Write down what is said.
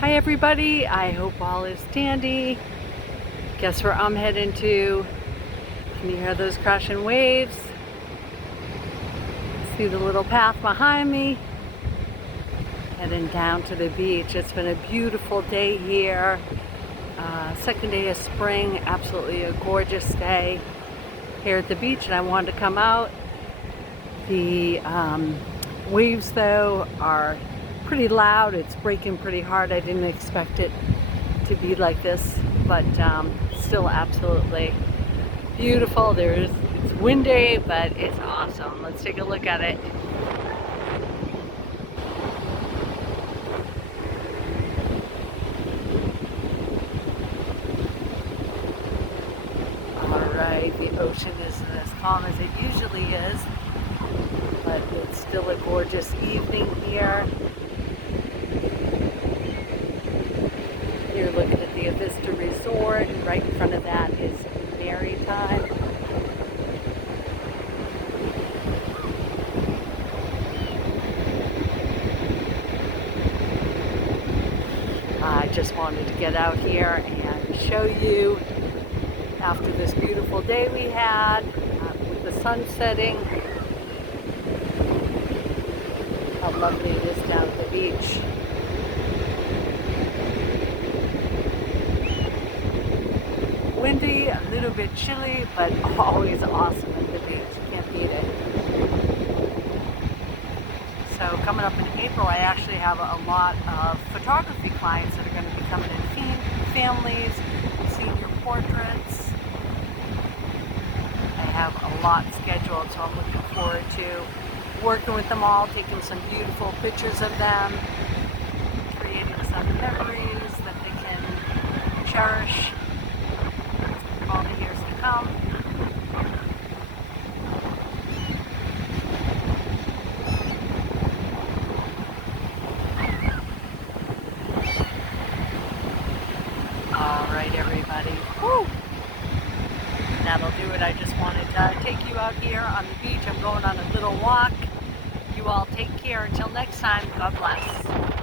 Hi everybody, I hope all is dandy. Guess where I'm heading to? Can you hear those crashing waves? See the little path behind me? Heading down to the beach. It's been a beautiful day here. Second day of spring, absolutely a gorgeous day here at the beach, and I wanted to come out. The waves though are pretty loud. It's breaking pretty hard. I didn't expect it to be like this, but still absolutely beautiful. It's windy, but it's awesome. Let's take a look at it. Alright, the ocean isn't as calm as it usually is, but it's still a gorgeous evening here. You're looking at the Avista Resort, and right in front of that is Maritime. I just wanted to get out here and show you, after this beautiful day we had, with the sun setting, how lovely it is down at the beach. Windy, a little bit chilly, but always awesome at the beach. You can't beat it. So coming up in April, I actually have a lot of photography clients that are going to be coming in, families, senior portraits. I have a lot scheduled, so I'm looking forward to working with them all, taking some beautiful pictures of them, creating some memories that they can cherish all the years to come. Alright everybody, woo! That'll do it. I just wanted to take you out here on the beach. I'm going on a little walk. You all take care. Until next time, God bless.